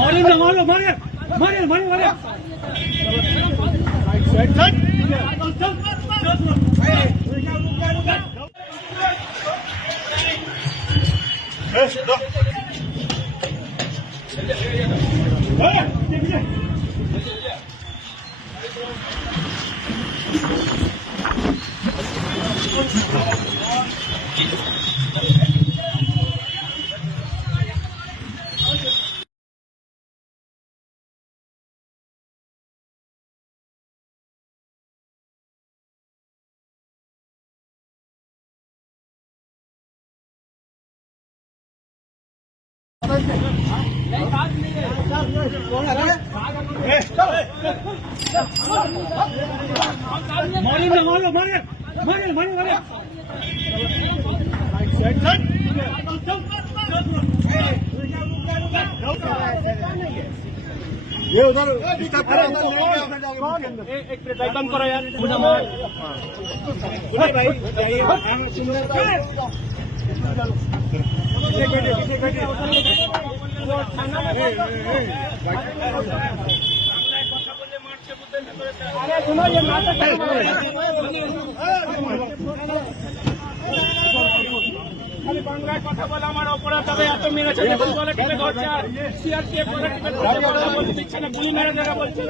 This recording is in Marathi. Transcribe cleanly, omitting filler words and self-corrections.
मारिए ना, मारो, मारिए, मारिए, मारिए, मारिए। Side, side. मारिए ना, मारो, मारिए, मारिए, मारिए, मारिए। Side, side. ये उधर डिस्टर्ब कर रहा है। एक मिनट बंद करो यार। भाई अरे सुनो ये नाटक খালি বাংলায় কথা বলে আমার অপরাধ হবে এত মেরেছে বলে টিপে ধরছে আর সিআরপিএফ বলে টিপে ধরছে কথা বলতে দিচ্ছে না গুলি মেরে জায়গা বলছে